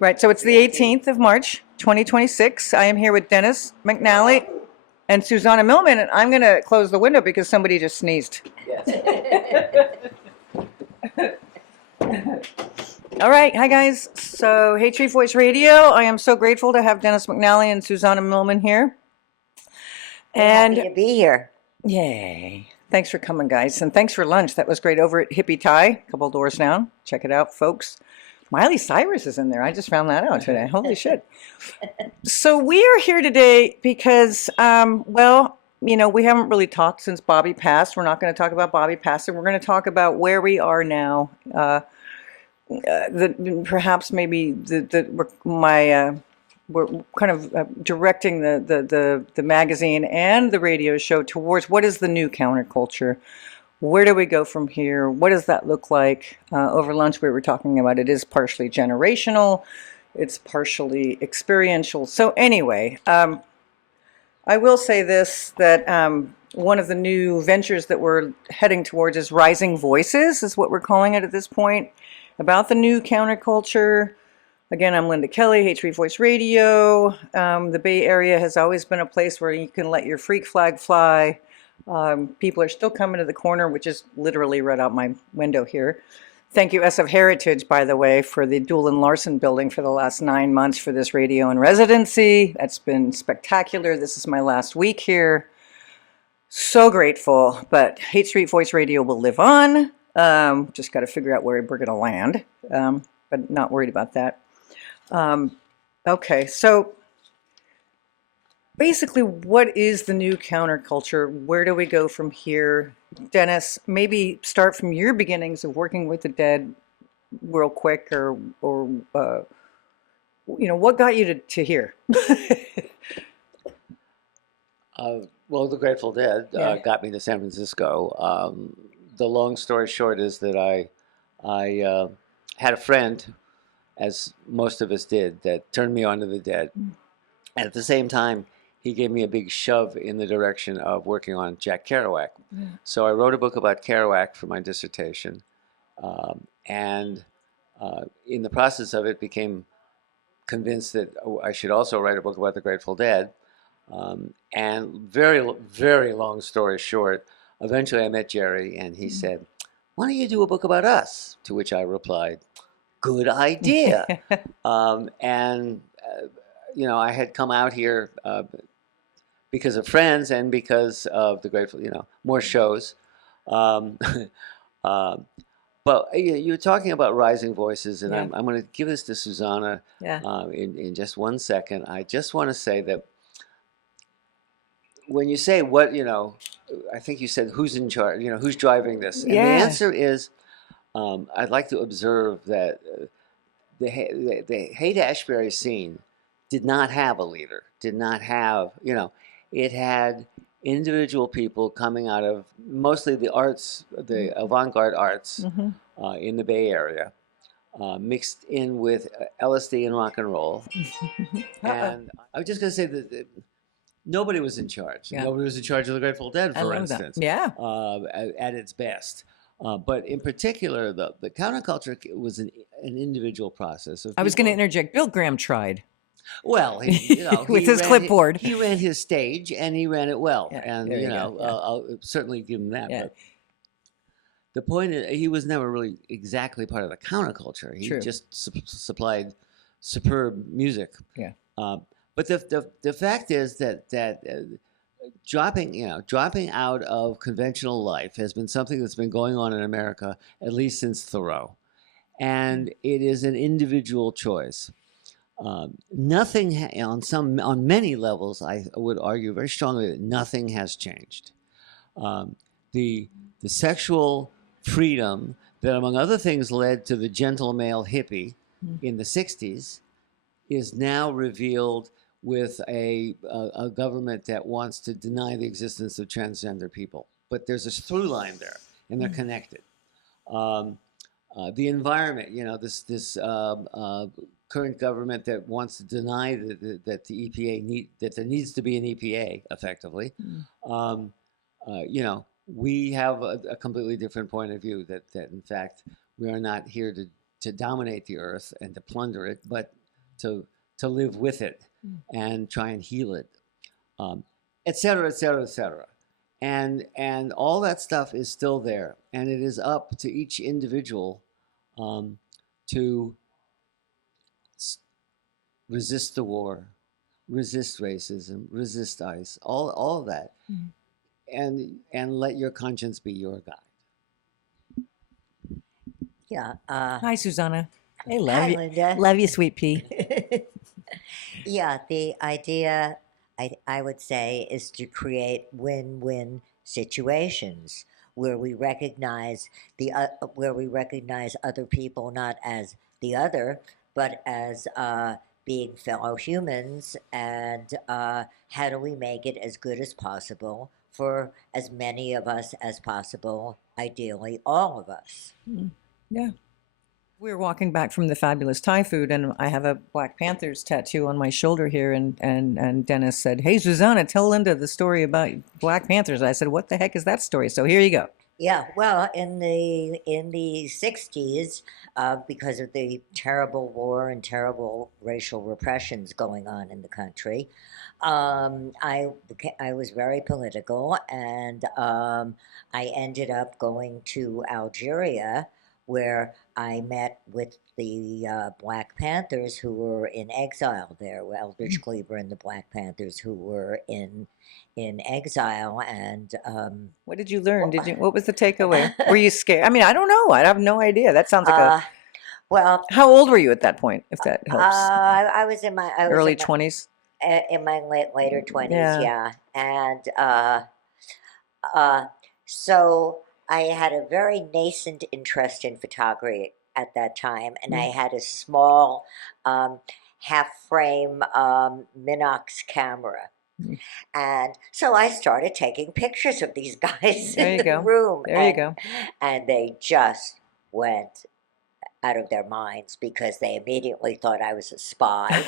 Right, so it's the 18th of March, 2026. I am here with Dennis McNally and Susana Millman, and I'm going to close the window because somebody just sneezed. All right, hi guys. So, Hey Tree Voice Radio. I am so grateful to have Dennis McNally and Susana Millman here. And happy to be here. Yay. Thanks for coming, guys. And thanks for lunch. That was great over at Hippie Thai, a couple doors down. Check it out, folks. Miley Cyrus is in there. I just found that out today. Holy shit. So we are here today because, well, you know, we haven't really talked since Bobby passed. We're not going to talk about Bobby passing. We're going to talk about where we are now. Perhaps maybe we're kind of directing the magazine and the radio show towards what is the new counterculture. Where do we go from here? What does that look like? Over lunch, we were talking about it is partially generational. It's partially experiential. So anyway, I will say this, that one of the new ventures that we're heading towards is Rising Voices, is what we're calling it at this point, about the new counterculture. Again, I'm Linda Kelly, Hey Tree Voice Radio. The Bay Area has always been a place where you can let your freak flag fly. People are still coming to the corner, which is literally right out my window here. Thank you, SF Heritage, by the way, for the Doolin Larson building for the last 9 months for this radio in residency. That's been spectacular. This is my last week here. So grateful, but Hate Street Voice Radio will live on. Just got to figure out where we're going to land, but not worried about that. Okay, so basically, what is the new counterculture? Where do we go from here? Dennis, maybe start from your beginnings of working with the dead real quick, or you know, what got you to here? Well, the Grateful Dead got me to San Francisco. The long story short is that I had a friend, as most of us did, that turned me on to the Dead. And at the same time, he gave me a big shove in the direction of working on Jack Kerouac. So I wrote a book about Kerouac for my dissertation, and in the process of it became convinced that I should also write a book about the Grateful Dead. And very, very long story short, eventually I met Jerry, and he said, "Why don't you do a book about us?" To which I replied, "Good idea." You know, I had come out here because of friends and because of the Grateful, you know, more shows. But you're talking about rising voices, and I'm going to give this to Susana in just 1 second. I just want to say that when you say what, you know, I think you said who's in charge, you know, who's driving this? And the answer is, I'd like to observe that the Haight-Ashbury scene did not have a leader, did not have, you know, it had individual people coming out of mostly the arts, the avant-garde arts in the Bay Area, mixed in with LSD and rock and roll. And I was just going to say that nobody was in charge. Nobody was in charge of the Grateful Dead, for instance, at its best. But in particular, the counterculture was an individual process. I was going to interject. Bill Graham tried. Well, you know, with his clipboard. He ran his stage, and he ran it well. And, you know, I'll certainly give him that. But the point is, he was never really exactly part of the counterculture. He just supplied superb music. But the fact is that dropping out of conventional life has been something that's been going on in America at least since Thoreau, and it is an individual choice. Nothing on many levels, I would argue very strongly that nothing has changed. The sexual freedom that, among other things, led to the gentle male hippie in the 60s is now revealed with a government that wants to deny the existence of transgender people. But there's a through line there, and they're connected. The environment, you know, this current government that wants to deny that the EPA that there needs to be an EPA, effectively. You know, we have a completely different point of view that in fact we are not here to dominate the earth and to plunder it, but to live with it and try and heal it, et cetera, et cetera, et cetera. And all that stuff is still there, and it is up to each individual to resist the war, resist racism, resist ICE, all of that, and let your conscience be your guide. Yeah. Hi, Susana. Hey, love Hi, you. Linda. Love you, sweet pea. Yeah, the idea, I would say, is to create win-win situations where we recognize other people not as the other, but as being fellow humans, and how do we make it as good as possible for as many of us as possible, ideally all of us. Yeah. We were walking back from the fabulous Thai food, and I have a Black Panthers tattoo on my shoulder here, and Dennis said, "Hey, Susana, tell Linda the story about Black Panthers." I said, "What the heck is that story?" So here you go. Yeah, well, in the 60s, because of the terrible war and terrible racial repressions going on in the country, I was very political, and I ended up going to Algeria, where I met with the Black Panthers who were in exile there. Eldridge Cleaver and the Black Panthers who were in exile, and what did you learn? What was the takeaway? Were you scared? I mean, I don't know. I have no idea. That sounds like a. Well, how old were you at that point? If that helps. I was in my early 20s. In my later 20s, yeah. And so I had a very nascent interest in photography at that time, and I had a small half-frame Minox camera. And so I started taking pictures of these guys in the room. There you go. And they just went out of their minds because they immediately thought I was a spy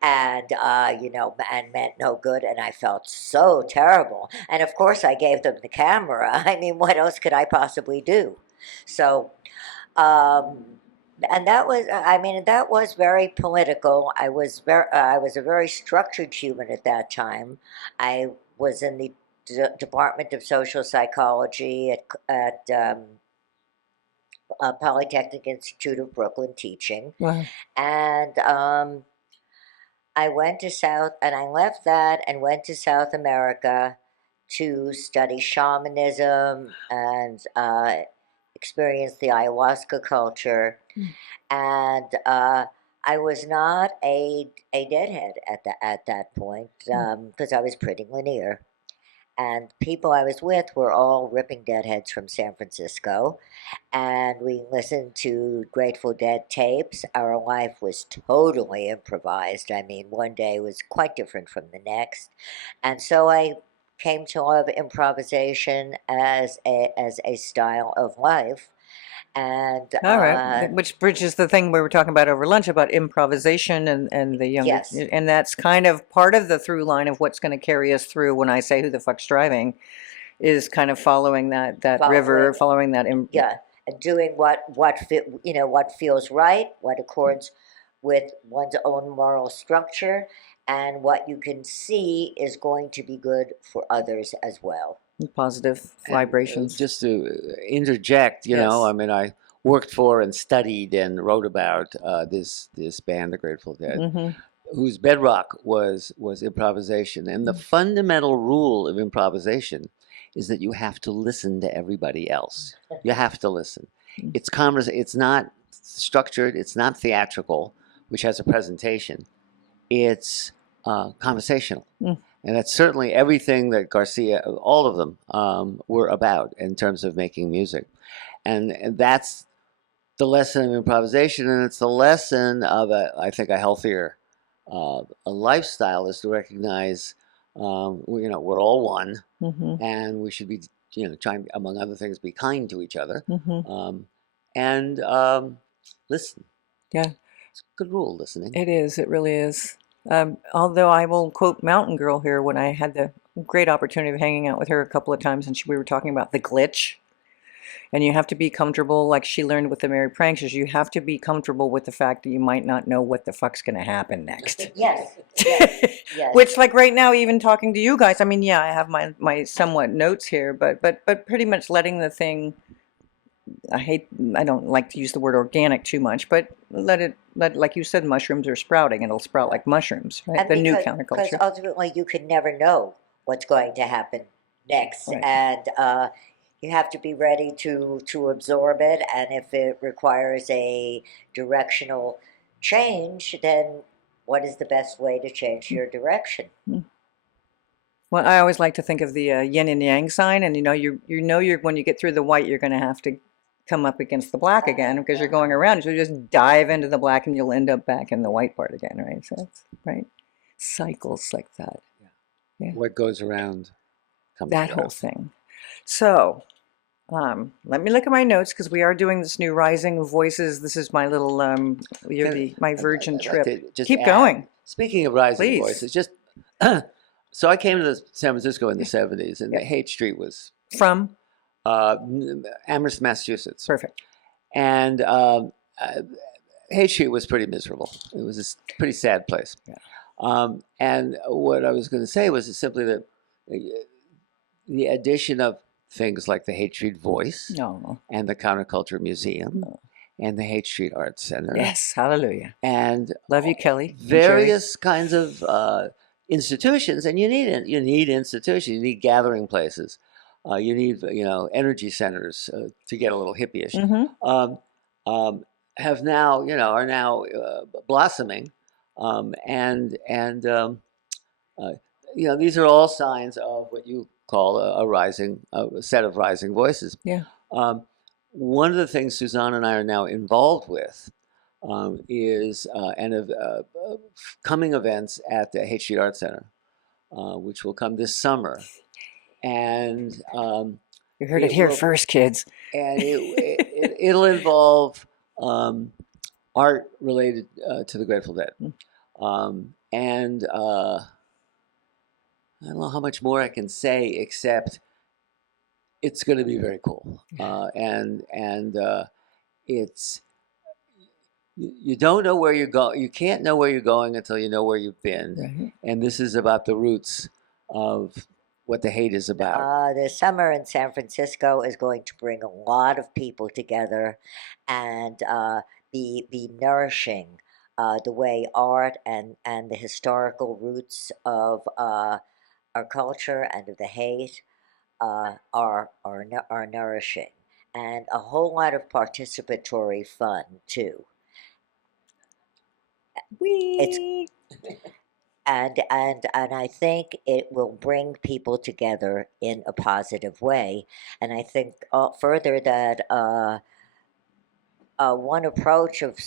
and, and meant no good. And I felt so terrible. And of course, I gave them the camera. I mean, what else could I possibly do? So, and that was very political. I was a very structured human at that time. I was in the Department of Social Psychology at Polytechnic Institute of Brooklyn teaching. Wow. And I left that and went to South America to study shamanism and experience the ayahuasca culture. And I was not a deadhead at that point because I was pretty linear. And people I was with were all ripping deadheads from San Francisco. And we listened to Grateful Dead tapes. Our life was totally improvised. I mean, one day was quite different from the next. And so I came to love improvisation as a style of life. And all right, which bridges the thing we were talking about over lunch about improvisation and the younger, yes. And that's kind of part of the through line of what's going to carry us through. When I say who the fuck's driving, is kind of following that river, following that. And doing what feels right, what accords with one's own moral structure, and what you can see is going to be good for others as well. Positive vibrations. And just to interject, you know, I mean, I worked for and studied and wrote about this band, the Grateful Dead, whose bedrock was improvisation. And the fundamental rule of improvisation is that you have to listen to everybody else. You have to listen. It's It's not structured. It's not theatrical, which has a presentation. It's conversational. And that's certainly everything that Garcia, all of them, were about in terms of making music. And that's the lesson of improvisation, and it's the lesson of, I think, a healthier a lifestyle is to recognize, we're all one, and we should be, trying, among other things, be kind to each other, and listen. Yeah. It's a good rule, listening. It is. It really is. Although I will quote Mountain Girl here when I had the great opportunity of hanging out with her a couple of times, and we were talking about the glitch. And you have to be comfortable, like she learned with the Merry Pranksters, you have to be comfortable with the fact that you might not know what the fuck's going to happen next. Yes, yes, yes. Which, like right now, even talking to you guys, I mean, yeah, I have my somewhat notes here, but pretty much letting the thing, I don't like to use the word organic too much, but let like you said, mushrooms are sprouting. It'll sprout like mushrooms, right? And the new because counterculture. ultimately you can never know what's going to happen next, Right. and you have to be ready to absorb it. And if it requires a directional change, then what is the best way to change your direction? Well, I always like to think of the yin and yang sign, and you're when you get through the white, you're going to have to come up against the black again because you're going around. So you just dive into the black, and you'll end up back in the white part again, right? So that's right. Cycles like that. Yeah. What goes around comes that around. Whole thing. So let me look at my notes because we are doing this new Rising Voices. This is my little my virgin trip. Keep going. Speaking of Rising Please. Voices, just so I came to San Francisco in the 70s, and Haight Street was from Amherst, Massachusetts. Perfect. And Haight Street was pretty miserable. It was a pretty sad place. Yeah. And what I was going to say was simply that the addition of things like the Haight Street Voice and the Counterculture Museum and the Haight Street Arts Center. Yes, hallelujah. And love you, Kelly. Various kinds of institutions, and you need institutions. You need gathering places. You need energy centers to get a little hippie-ish. Mm-hmm. Have now are now blossoming, and these are all signs of what you call a set of rising voices. Yeah. One of the things Susana and I are now involved with is coming events at the Haight Street Arts Center, which will come this summer, and you heard it here first, kids. And it'll involve art related to the Grateful Dead, and I don't know how much more I can say except it's going to be very cool, and it's. You don't know where you're going. You can't know where you're going until you know where you've been. Right. And this is about the roots of what the hate is about. The summer in San Francisco is going to bring a lot of people together and be nourishing the way art and the historical roots of our culture and of the hate are nourishing. And a whole lot of participatory fun, too. And I think it will bring people together in a positive way. And I think further that one approach of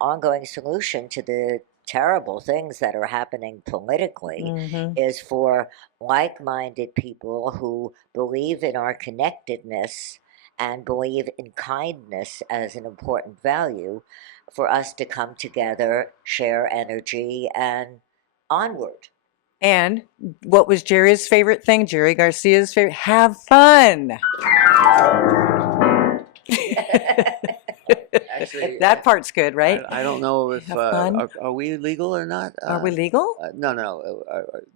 ongoing solution to the terrible things that are happening politically is for like-minded people who believe in our connectedness and believe in kindness as an important value, for us to come together, share energy, and onward. And what was Jerry's favorite thing? Jerry Garcia's favorite? Have fun. Actually, that part's good, right? I don't know if are we legal or not. Are we legal? No.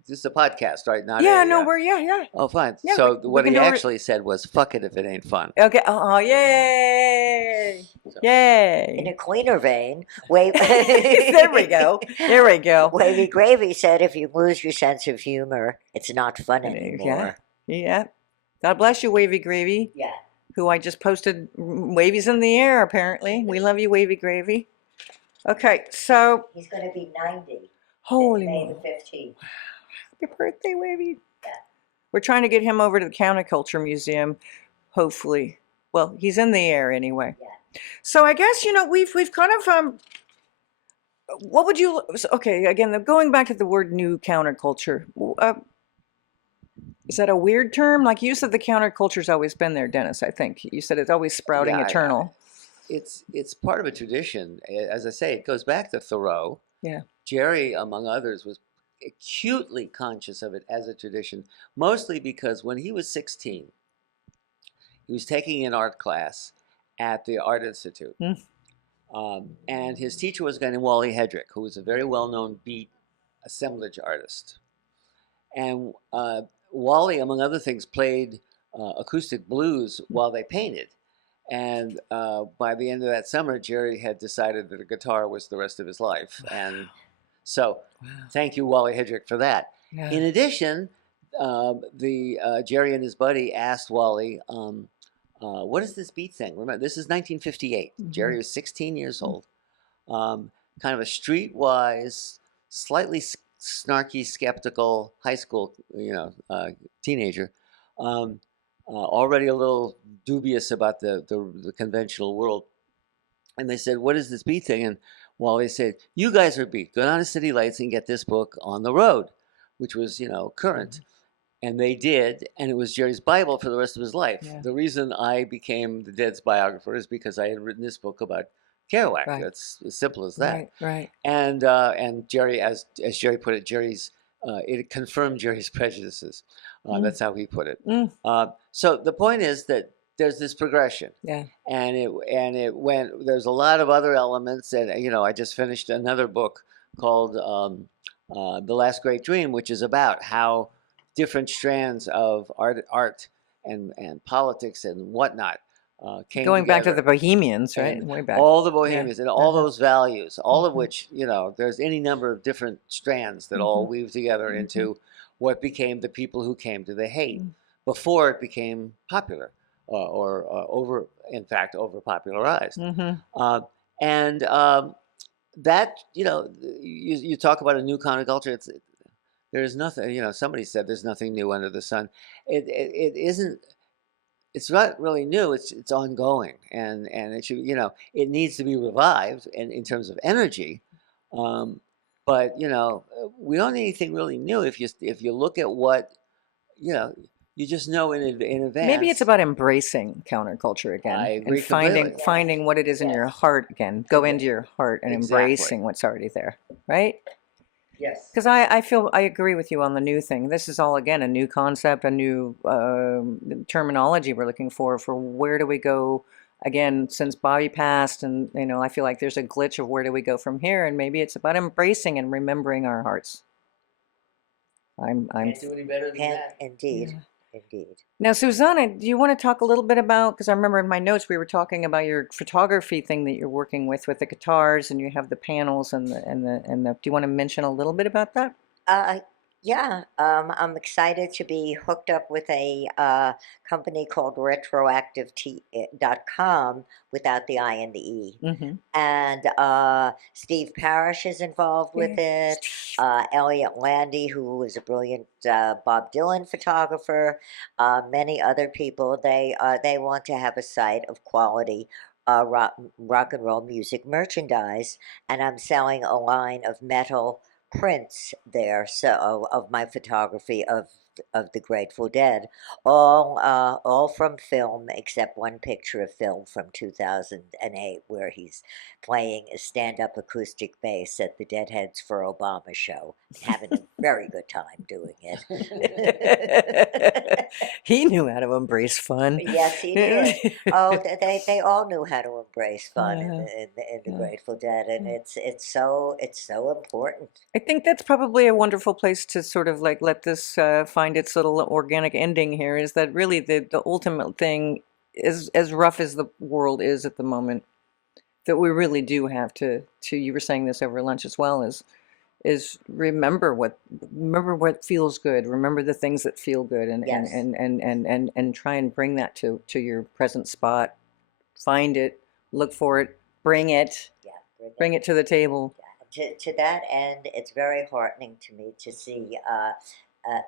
This is a podcast, right? Not we're yeah. Oh, fine. Yeah, so what he actually said was, "Fuck it if it ain't fun." Okay. Oh, yay! So. Yay! In a cleaner vein, there we go. There we go. Wavy Gravy said, "If you lose your sense of humor, it's not fun anymore." Yeah. God bless you, Wavy Gravy. Yeah. Who I just posted wavies in the air, apparently. We love you, Wavy Gravy. Okay, so... He's going to be 90. Holy May the 15th. Happy birthday, Wavy. Yeah. We're trying to get him over to the Counterculture Museum, hopefully. Well, he's in the air anyway. Yeah. So I guess, we've kind of... what would you... Okay, again, going back to the word new counterculture... is that a weird term? Like you said, the counterculture's always been there, Dennis, I think. You said it's always sprouting eternal. It's part of a tradition. As I say, it goes back to Thoreau. Yeah. Jerry, among others, was acutely conscious of it as a tradition, mostly because when he was 16, He was taking an art class at the Art Institute. And his teacher was a guy named Wally Hedrick, who was a very well-known beat assemblage artist. And Wally, among other things, played acoustic blues while they painted. And by the end of that summer, Jerry had decided that a guitar was the rest of his life. And so thank you, Wally Hedrick, for that. Yeah. In addition, Jerry and his buddy asked Wally, what is this beat thing? Remember, this is 1958. Jerry was 16 years old. Kind of a streetwise, slightly snarky, skeptical high school, teenager. Already a little dubious about the conventional world. And they said, what is this beat thing? And Wally said, you guys are beat. Go down to City Lights and get this book, On the Road, which was, current. And they did, and it was Jerry's Bible for the rest of his life. Yeah. The reason I became the Dead's biographer is because I had written this book about Kerouac. Right. That's as simple as that. Right. And Jerry, as Jerry put it, it confirmed Jerry's prejudices. That's how he put it. So the point is that there's this progression. Yeah. And it went. There's a lot of other elements, and I just finished another book called The Last Great Dream, which is about how different strands of art and politics and whatnot came going together. Back to the Bohemians, right? Way back. All the Bohemians and all those values, all of which, there's any number of different strands that all weave together into what became the people who came to the hate before it became popular or over popularized. That, you talk about a new counterculture. There's nothing, somebody said there's nothing new under the sun. It isn't. It's not really new. It's ongoing, and it should, it needs to be revived in terms of energy. But we don't need anything really new if you look at what you just know in advance. Maybe it's about embracing counterculture again. I agree and finding what it is in your heart again. Go into your heart and embracing what's already there, right? Yes. Because I agree with you on the new thing. This is all, again, a new concept, a new terminology we're looking for where do we go, again, since Bobby passed. And, I feel like there's a glitch of where do we go from here. And maybe it's about embracing and remembering our hearts. Can't do any better than that. Indeed. Yeah. Indeed. Now, Susana, do you want to talk a little bit about, because I remember in my notes we were talking about your photography thing that you're working with the guitars, and you have the panels and the do you want to mention a little bit about that? Yeah, I'm excited to be hooked up with a company called retroactive.com without the I and the E. And Steve Parrish is involved with it. Elliot Landy, who is a brilliant Bob Dylan photographer. Many other people. They want to have a site of quality rock and roll music merchandise, and I'm selling a line of metal prints there, so of my photography of the Grateful Dead, all from film except one picture of film from 2008 where he's playing a stand-up acoustic bass at the Deadheads for Obama show, having a very good time doing it. He knew how to embrace fun. Yes, he did. Oh, they all knew how to embrace fun in the Grateful Dead, and it's so important. I think that's probably a wonderful place to sort of like let this find its little organic ending here, is that really the ultimate thing is, as rough as the world is at the moment, that we really do have to you were saying this over lunch as well, is remember what feels good, remember the things that feel good, and and try and bring that to your present spot, find it, look for it, bring it to the table. To that end, it's very heartening to me to see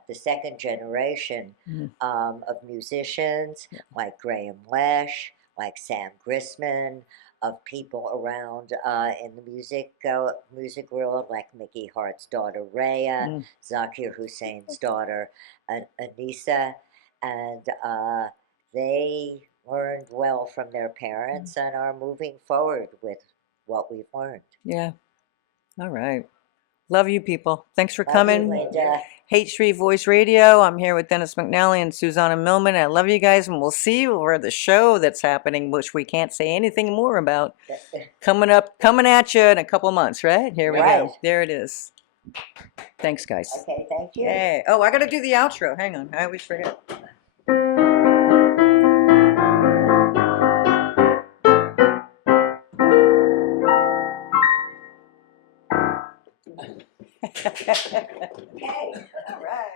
the second generation of musicians like Graham Lesh, like Sam Grisman, of people around in the music world, like Mickey Hart's daughter Rhea, Zakir Hussein's daughter Anissa, and they learned well from their parents and are moving forward with what we've learned. Yeah. All right. Love you people. Thanks for Love you, coming. Linda. Hate Street Voice Radio. I'm here with Dennis McNally and Susana Millman. I love you guys, and we'll see you over the show that's happening, which we can't say anything more about. Coming at you in a couple months, right? Here we go. There it is. Thanks, guys. Okay, thank you. Hey. Oh, I got to do the outro. Hang on. I always forget. Okay, all right.